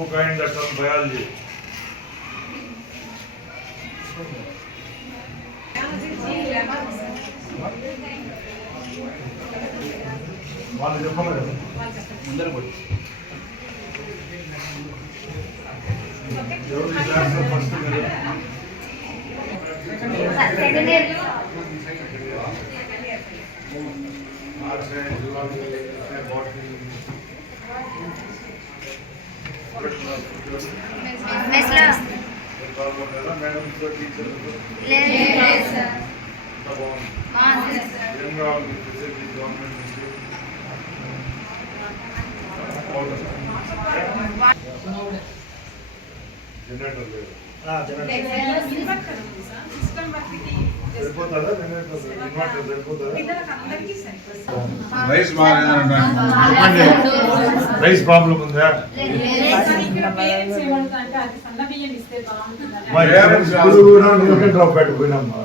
Who coined the term biology? వాళ్ళు చెప్పాలి కదా ఎవరు ఈ క్లాస్లో ఫస్ట్ మీరు? Second year arts science, zoology, మెస్లో బాగుంటారా? Madam ఇంకో టీచర్ లేదు సార్ అంతా బాగుంది బాగుంది ఏం కావాలి మీకు ఫెసిలిటీ గవర్నమెంట్ నుంచి జనరేటర్ లేదు సరిపోతుందా జనరేటర్ ఇన్వర్టర్ సరిపోతుందా రైస్ బాగా రైస్ ప్రాబ్లం ఉందా? డ్రాప్ పెట్టిపోయినమ్మా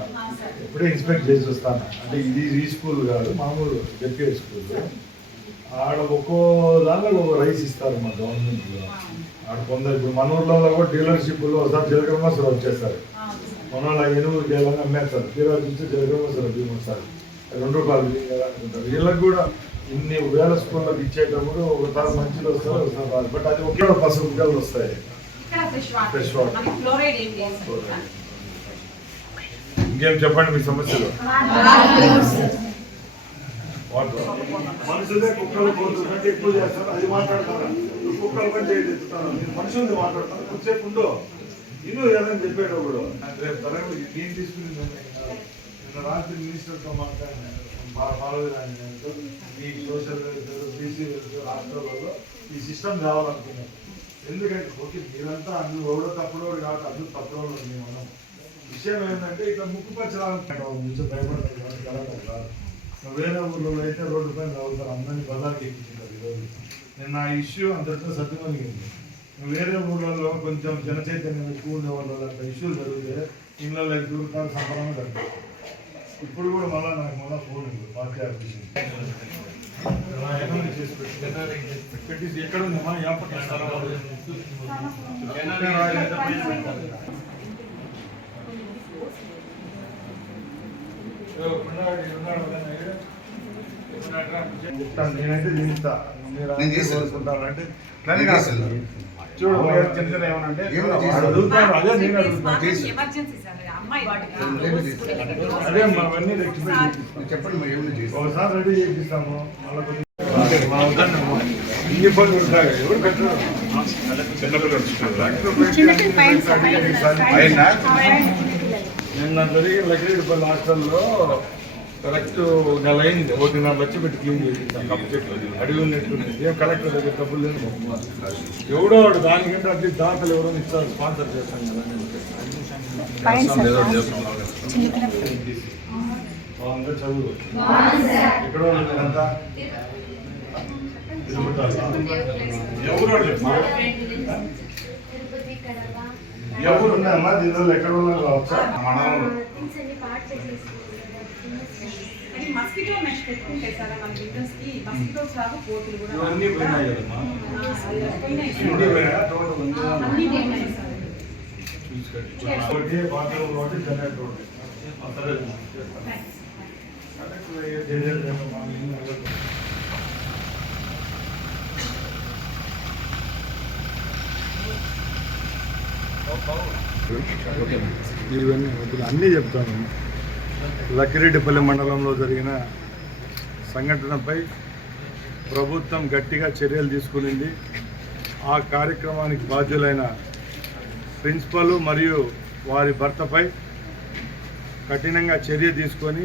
ఇప్పుడే ఇన్స్పెక్ట్ చేసి వస్తాను. అంటే ఇది ఈ స్కూల్ కాదు మామూలు జెపిఐ స్కూల్. ఆడ ఒక్కో దానిలో ఒక రైస్ ఇస్తారు మా గవర్నమెంట్లో. ఆడ కొందరు ఇప్పుడు మన ఊర్లో కూడా డీలర్షిప్లో ఒకసారి జీలకర్ర మసలు వచ్చేస్తారు. మన వాళ్ళ ఎనుగురు కేవలంగా అమ్మేస్తారు. తీరా చూస్తే జీలకర్ర మసలు బియ్యం వస్తారు రెండు రూపాయలు బియ్యం కదా అనుకుంటారు వీళ్ళకి కూడా ఇన్ని వేల స్కూళ్ళకి ఇచ్చేటప్పుడు ఒకసారి మంచిలో వస్తారు ఒకసారి రాదు బట్ అది ఒకే పసుపు పిల్లలు వస్తాయి. ఏం లేదు. ఇంకేం చెప్పండి మీ సమస్యలు? వాటర్ మనుషులే కుక్కలు కంటే ఎక్కువ చేస్తారు. అది మాట్లాడతారా? కుక్కల పని చేస్తాను నేను మనుషుల్ని మాట్లాడతాను కొంచెంసేపు ఉండు. ఇల్లు ఏదని చెప్పాడు కూడా రేపు తరగతి నేను తీసుకుని రాత్రి మినిస్టర్తో మాట్లాడినాను బాలవిధాన్ని మీ సోషల్ వెల్ఫేర్ బీసీ వెల్ఫేర్ హాస్టల్లో ఈ సిస్టమ్ కావాలనుకున్నాను ఎందుకంటే ఓకే మీరంతా అందరూ ఎవడో తప్పుడో కాబట్టి అందరూ తప్పుడో మనం. విషయం ఏంటంటే ఇట్లా ముక్కు పచ్చలాగా భయపడతారు కాబట్టి కాదు. వేరే ఊర్లో అయితే రోడ్డు పైన రావుతారు అందరినీ బజార్కి ఎక్కించారు ఈరోజు నేను నా ఇష్యూ అంతటితో సత్యమలిగింది వేరే ఊర్లలో కొంచెం జనచైతన్యం ఎక్కువ ఉండే వాళ్ళు అట్లా ఇష్యూలు జరిగితే ఇళ్ళలో దూరుతారు సంబరంగా జరుగుతుంది ఇప్పుడు కూడా మళ్ళీ నాకు మళ్ళీ ఫోన్ ఉంది. పార్టీ ఆఫీస్ ఎక్కడ ఉందమ్మా యాపట్ల నేనైతే చేస్తా మీరు. కోరుకుంటారంటే. చూడు చిన్న చిన్న ఏమన్నా. అడుగుతాను అదే నేను అడుగుతాను అవన్నీ రెక్టిఫై చెప్పండి మరి ఏమైనా చేసి ఒకసారి రెడీ చేపిస్తాము మళ్ళీ ఇబ్బంది ఉంటాయి ఎవరు కట్టరు అయినా నిన్న జరిగిన లక్ష్మీపల్లి హాస్టల్లో కరెక్ట్ నెల అయింది ఒకటిన్నర లక్ష పెట్టి క్లీన్ చేసింది కప్పు చెట్లు అడిగి ఉన్నట్టు ఏం కలెక్టర్ దగ్గర డబ్బులు లేదు. ఎవడో వాడు దానికంటే అట్లా దాఖలు ఎవరో ఇస్తారు. స్పాన్సర్ చేస్తాం కదా చదువు? ఎక్కడ ఎవరు ఎవరు ఉన్నాయమ్మా దీనిలో ఎక్కడ ఉన్నారు కావచ్చా అన్ని అది మస్కిటో మెష్ పెట్టుకుంటే సార్ మన విండోస్కి మస్కిటోస్ రావు కూడా ఇవన్నీ పోయినాయి కదమ్మా. ఇవన్నీ పోయినాయా? టోటల్ ఉంది. అన్ని పోయినాయి సార్ చూసుకోండి. బాత్రూమ్ ఒకటి జనరేటర్ ఒకటి అసలు జనరేటర్ ఏమో మా ఇల్లు ఇవన్నీ ఇప్పుడు అన్నీ చెప్తాను. లక్కిరెడ్డిపల్లి మండలంలో జరిగిన సంఘటనపై ప్రభుత్వం గట్టిగా చర్యలు తీసుకునింది. ఆ కార్యక్రమానికి బాధ్యులైన ప్రిన్సిపల్ మరియు వారి భర్తపై కఠినంగా చర్య తీసుకొని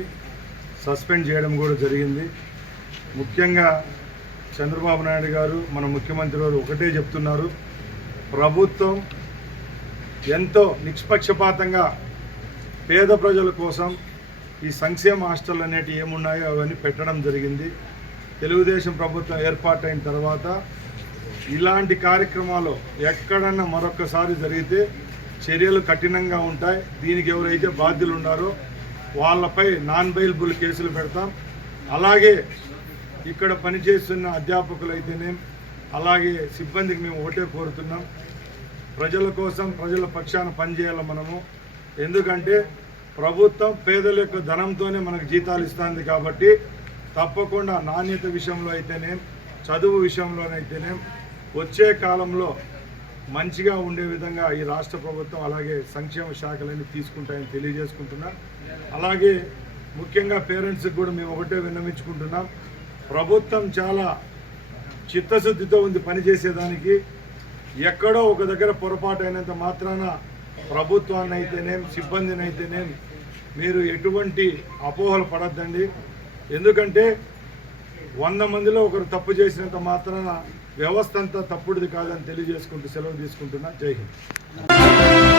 సస్పెండ్ చేయడం కూడా జరిగింది. ముఖ్యంగా చంద్రబాబు నాయుడు గారు మన ముఖ్యమంత్రి గారు ఒకటే చెప్తున్నారు. ప్రభుత్వం ఎంతో నిష్పక్షపాతంగా పేద ప్రజల కోసం ఈ సంక్షేమ హాస్టల్ అనేటివి ఏమున్నాయో అవన్నీ పెట్టడం జరిగింది. తెలుగుదేశం ప్రభుత్వం ఏర్పాటైన తర్వాత ఇలాంటి కార్యక్రమాలు ఎక్కడన్నా మరొకసారి జరిగితే చర్యలు కఠినంగా ఉంటాయి. దీనికి ఎవరైతే బాధ్యులు ఉన్నారో వాళ్ళపై నాన్ బెయిల్బుల్ కేసులు పెడతాం. అలాగే ఇక్కడ పనిచేస్తున్న అధ్యాపకులు అయితేనేం అలాగే సిబ్బందికి మేము ఒకటే కోరుతున్నాం. ప్రజల కోసం ప్రజల పక్షాన పనిచేయాలి మనము. ఎందుకంటే ప్రభుత్వం పేదల యొక్క ధనంతోనే మనకు జీతాలు ఇస్తుంది కాబట్టి తప్పకుండా నాణ్యత విషయంలో అయితేనే చదువు విషయంలోనైతేనే వచ్చే కాలంలో మంచిగా ఉండే విధంగా ఈ రాష్ట్ర ప్రభుత్వం అలాగే సంక్షేమ శాఖలన్నీ తీసుకుంటాయని తెలియజేసుకుంటున్నా. అలాగే ముఖ్యంగా పేరెంట్స్కి కూడా మేము ఒకటే విన్నవించుకుంటున్నాం. ప్రభుత్వం చాలా చిత్తశుద్ధితో ఉంది పనిచేసేదానికి. ఎక్కడో ఒక దగ్గర పొరపాటు అయినంత మాత్రాన ప్రభుత్వాన్ని అయితేనేం సిబ్బందిని అయితేనేం మీరు ఎటువంటి అపోహలు పడద్దండి. ఎందుకంటే వంద మందిలో ఒకరు తప్పు చేసినంత మాత్రాన వ్యవస్థ అంతా తప్పుడుది కాదని తెలియజేసుకుంటూ సెలవు తీసుకుంటున్నా. జై హింద్.